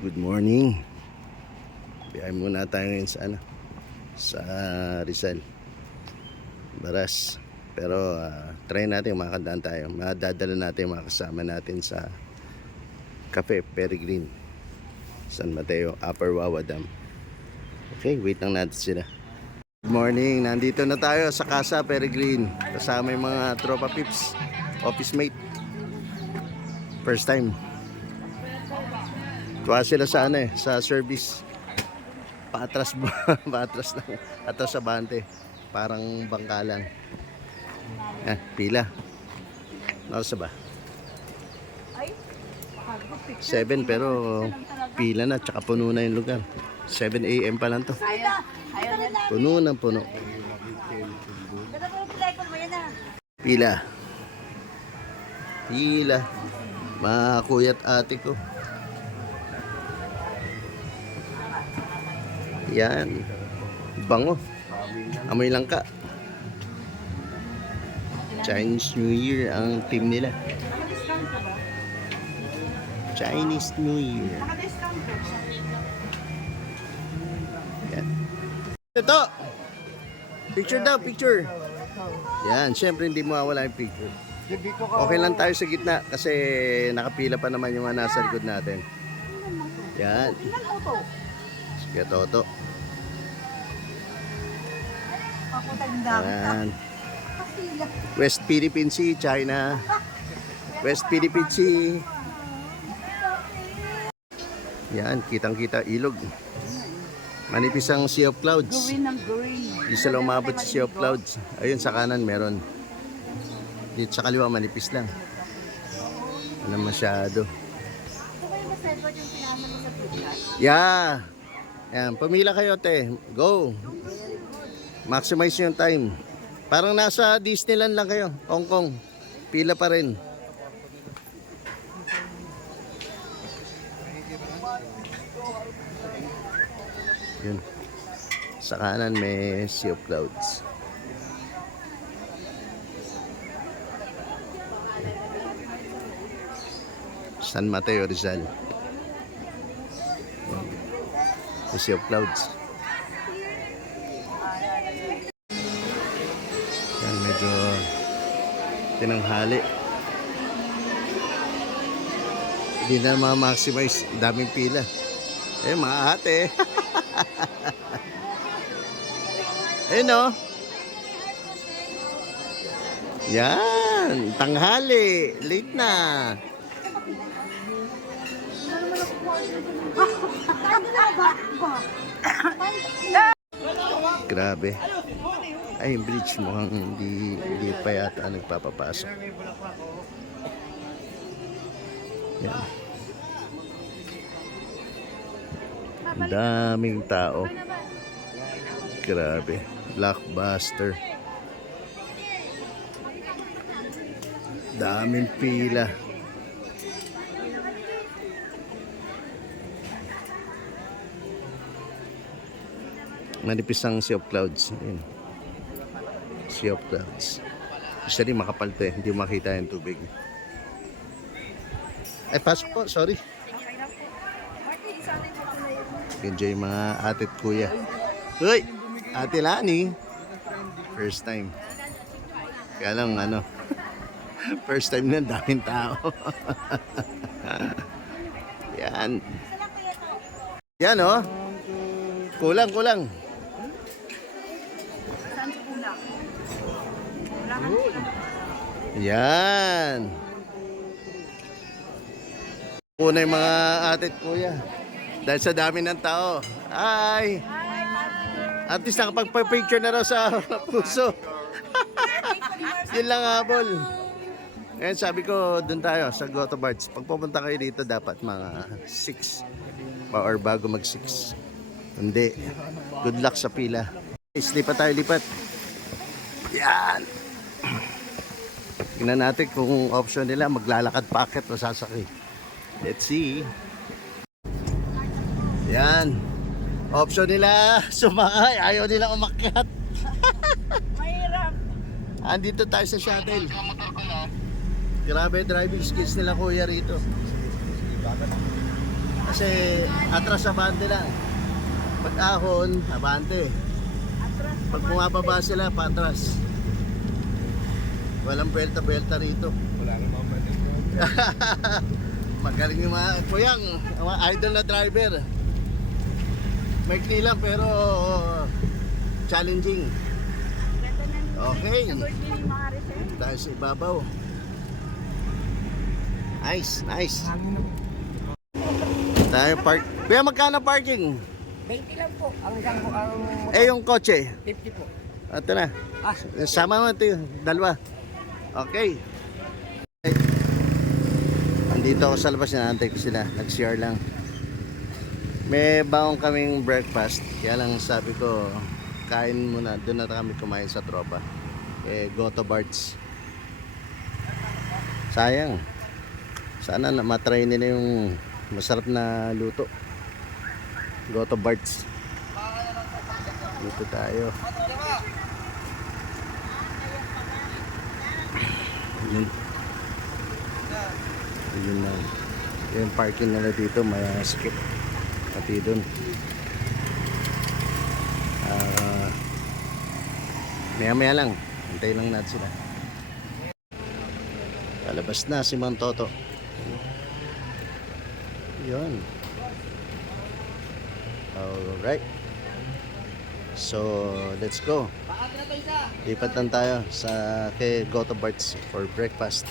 Good morning. Biyahe muna tayo ngayon sa sa Rizal, Baras. Pero try natin makakadaan tayo. Madadala natin mga kasama natin sa Cafe Peregrine, San Mateo, Upper Wawa Dam. Okay, wait lang natin sila. Good morning. Nandito na tayo sa Casa Peregrine. Kasama yung mga tropa pips, office mate. First time. Tuwa sila sa sa service. Paatras paatras lang. Atras sa bante. Parang bangkalan. Pila. Nasa ba? 7 pero pila na, tsaka puno na yung lugar. 7 AM pa lang to. Puno ng puno. Pila. Pila. Mga kuya at ate ko. Yan. Bango. Amoy langka. Chinese New Year ang team nila. Chinese New Year. Yan. Ito. Picture daw, picture. Yan, syempre hindi mawawala yung picture. Okay lang tayo sa gitna kasi nakapila pa naman yung nasa likod natin. Yan. Sige, Toto. Yan. West Philippine Sea, China. West Philippine Sea. Yan, kitang-kita ilog. Manipis ang Sea of Clouds. Isa lang umabot sa Sea of Clouds. Ayun, sa kanan meron. Dito sa kaliwa, manipis lang. Ano masyado. Yeah. Yan, pumila kayo, te. Go. Maximize yung time. Parang nasa Disneyland lang kayo, Hong Kong. Pila pa rin. Yun. Sa kanan may Sea of Clouds. San Mateo, Rizal. The Sea of Clouds. Yan, medyo tinanghali. Hindi na ma-maximize. Daming pila. Mga ate. No? Yan, tanghali. Late na. Grabe. Ay, yung bridge mukhang hindi pa yata nagpapapasok. Yan. Daming tao. Grabe. Blockbuster. Daming pila. Manipis ang Sea of Clouds. Ayan. Sea of Clouds. Isa rin makapal to eh. Hindi makita yung tubig. Ay, pasok po. Sorry. Enjoy mga ate at kuya. Uy! Ate Lani. First time. Kaya lang first time na daming tao. Yan. Yan oh. Kulang. Yan. Una yung mga ate at kuya. Dahil sa dami ng tao. Hi! At least nakapagpa-picture na raw sa puso. Yun lang habol. Ngayon sabi ko, dun tayo sa Grotto Bards. Pag pupunta kayo dito, dapat mga 6 or bago mag 6. Hindi. Good luck sa pila. Lipat tayo, lipat. Yan. Tingnan natin kung option nila maglalakad packet o sasakay. Let's see. Yan. Option nila sumakay. Ayaw nila umakyat. Mahirap. Andito tayo sa shuttle. Grabe driving skills nila kuya rito. Kasi atras abante lang. Pag ahon, abante. Pag bumababa sila, patras. Walang belta-belta rito. Wala namang manito. Magaling yung mga kuyang, mga idol na driver. May lang pero challenging. Okay. Tayo sa ibabaw. Nice, nice. Tayo park. Kuya, magkano parking? 20 lang po. Ang isang po, ang Eh, yung kotse. 50 po. Ito na. Ah. Sama mo ito yung dalawa. Okay. Andito ako sa labas, naantay ko sila. Nag-share lang. May baong kaming breakfast. Kaya lang sabi ko, kain muna. Doon na kami kumain sa tropa. Goto Barts. Sayang. Sana na matry nila yung masarap na luto. Goto Barts. Dito tayo. Yun. Yun na. Yung parking nila dito may skip. Pati dun. Maya maya lang. Antayin lang natin sila. Palabas na si Mang Toto. Yun. Alright. So, let's go. Lipat lang tayo sa kay Goto Barts for breakfast.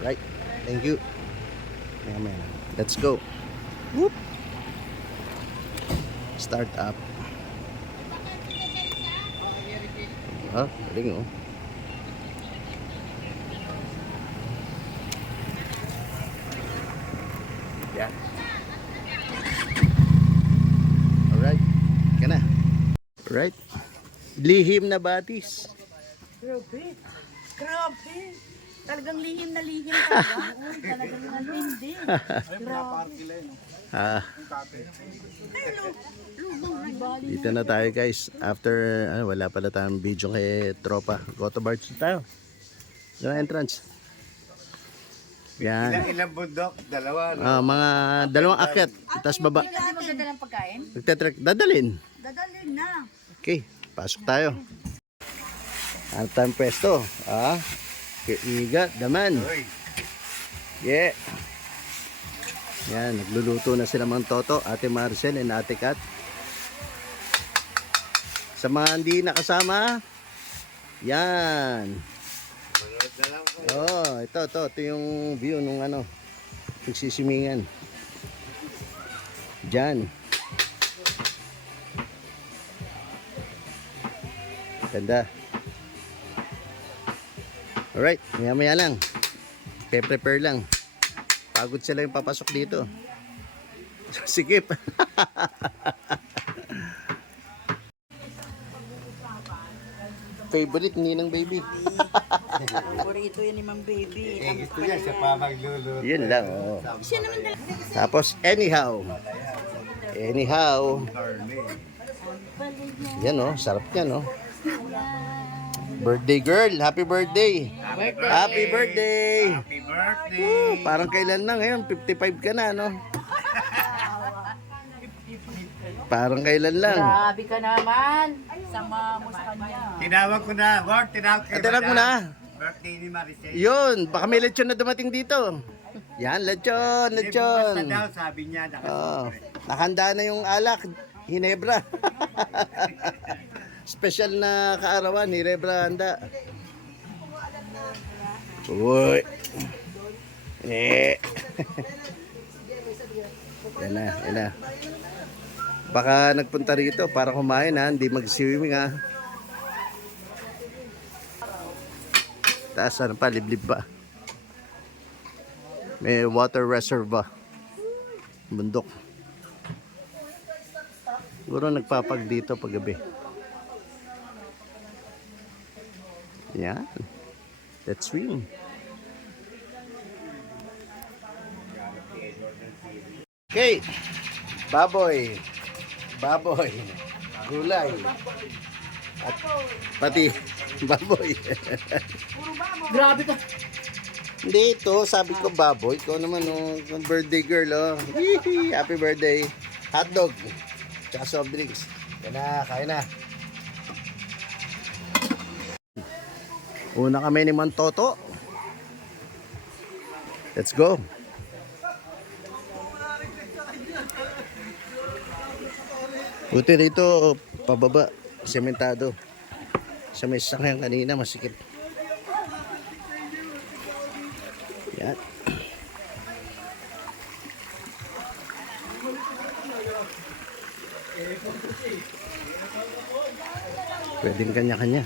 Right. Thank you. Maya maya. Let's go. Whoop. Start up. Ah, galing oh. Yeah. Alright. Ka na. Right. Lihim na batis. Grabe. Grabe. Talagang lihim na lihim talaga. Uy, talagang matindi. Grabe. Ah, Ay, lubang na bali. dito na tayo guys. After, wala pala tayong video kay tropa. Goto Barts tayo. Yung entrance. Yan. Ilang bundok? Dalawa. No? Mga dalawang akyat. Tapos baba. Hindi magdadala ng pagkain? Nagtetrek. Dadalin. Dadalhin na. Okay. Pasok tayo. Ano tayong pwesto? Iga, daman. Uy. Yeah. Yan, nagluluto na sila Mang Toto, Ate Marcel and Ate Kat. Sa mga hindi nakasama, yan. Manood na lang ko. Oh, ito yung view nung nagsisimingan. Diyan. Ganda. Alright, maya lang. Prepare lang. Pagod sila yung papasok dito. Sikip. Favorite ni ng baby. Favorito yan ni Mang Baby. Gusto niya siya pa magluluto. Yun lang. Oh. Tapos anyhow. Yan oh, sarap yan oh. Birthday girl, happy birthday. Happy birthday. Happy birthday. Parang kailan na ngayon, 55 ka na no? Parang kailan lang. Grabe ka naman. Sama mo sa kanya. Tinawag ko na. Ward, tinawag kay Tinawag mo Madam. na? Birthday ni Maricel. Yun, baka may lechon na dumating dito. Yan, lechon, Hindi, bukas na lechon. daw, sabi niya. Oh, nakahanda na yung alak, Hinebra. Special na kaarawan, Hinebra handa. Uy. Yan na. Baka nagpunta rito para kumain ha, hindi mag-swimming ha. Taas pa, liblib pa. May water reservoir. Bundok. Siguro nagpapag dito paggabi. Yan. Let's swim. Okay. Baboy. Gulay. At pati baboy. Grabe ka. Hindi, ito, sabi ko baboy. Ikaw naman, oh, birthday girl, oh. Hihi, happy birthday. Hotdog. Tsaka soft drinks. Kaya na, kaya na. Una kami ni Mantoto. Let's go. Buti rito, pababa, sementado. Sa may sasakyan kanina, masikip. Yan. Pwedeng kanya-kanya.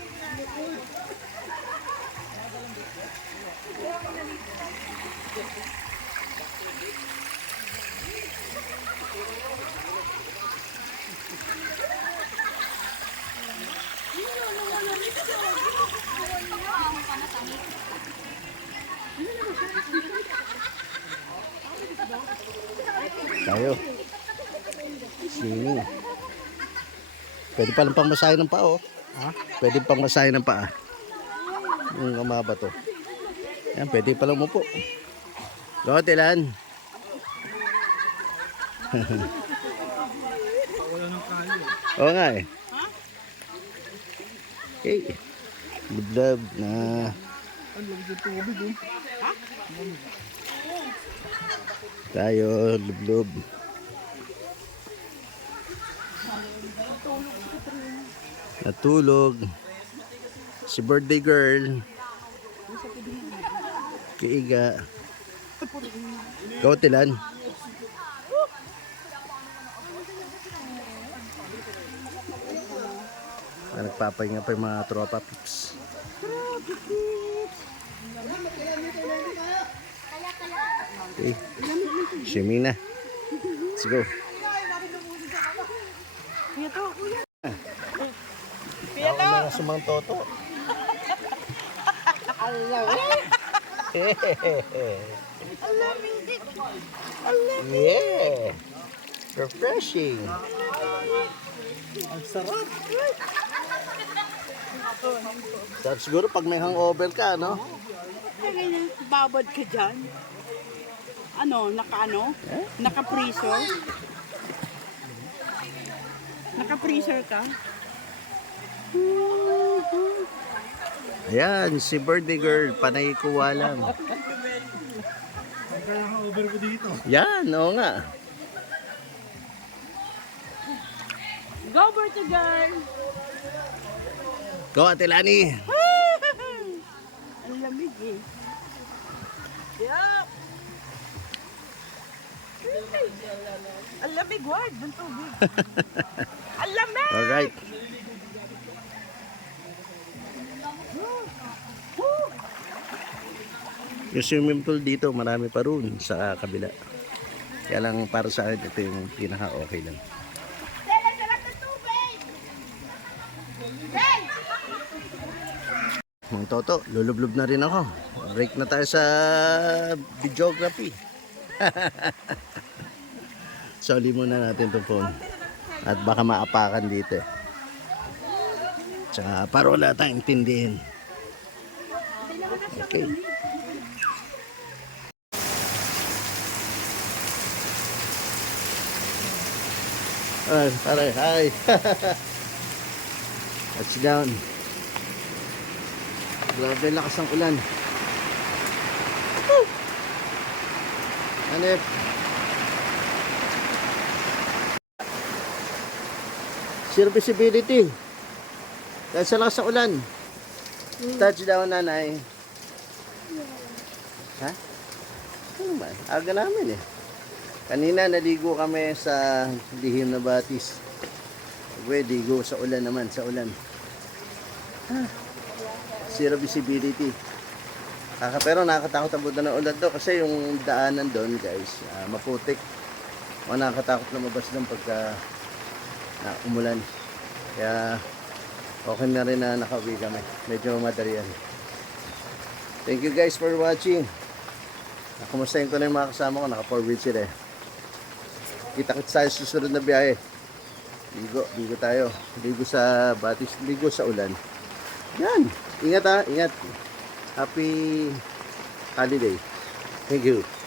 Tayo. Sini. Pwede palang pang masahe ng paa, oh. Ha? Pwede pang masahe ng paa. Yung umaba to. Yan, pwede palang umupo. Go, Tilan. Oo nga eh. Okay. Love na. Tayo, lublob. Natulog. Si birthday girl. Kiiga. Go, Tilan. Nagpapahinga pa yung mga tropa pips. Okay. Swimming na. Let's go. Ako na sumang toto. Yeah. Refreshing. Ang sarap. Sarap siguro pag may hangover ka, no? Kaya babad ka dyan. Ano? Naka-freezer? Naka-freezer ka? Ayan, si birthday girl, panay kuha lang. Over ko dito. Yan, oo nga. Go, birthday girl! Go, Ate Lani. Ang lamig eh. Yup! Ang lamig, wag! Ang tubig. Ang lamig! Alright. Yung swimming pool dito, marami pa rin sa kabila. Kaya lang para sa akin, ito yung pinaka-okay lang. Mang Toto, lulublob na rin ako. Break na tayo sa videography. Soli muna natin itong phone. At baka maapakan dito eh. Tsaka para wala tayong intindihin. Okay. Ay, pare, hi. Touchdown. Grabe lakas ng ulan. Hanip. Zero visibility. Dahil sa lakas ng ulan. Touchdown, nanay. Ha? Ano ba? Aga namin eh. Kanina naligo kami sa lihim na batis. Pwede ligo sa ulan naman, sa ulan. Zero visibility. Pero nakakatakot ang buta ng ulan doon kasi yung daanan doon, guys, maputik. Nakakatakot na mabas doon pagka umulan. Kaya okay na rin na nakauwi kami. Medyo madali yan. Thank you guys for watching. Nakumustahin ko na yung mga kasama ko. Naka-4-wheel sila eh. Kita-kits tayo sa susunod na biyahe. Ligo tayo. Ligo sa batis, ligo sa ulan. Yan. Ingat ha, ingat. Happy holiday. Thank you.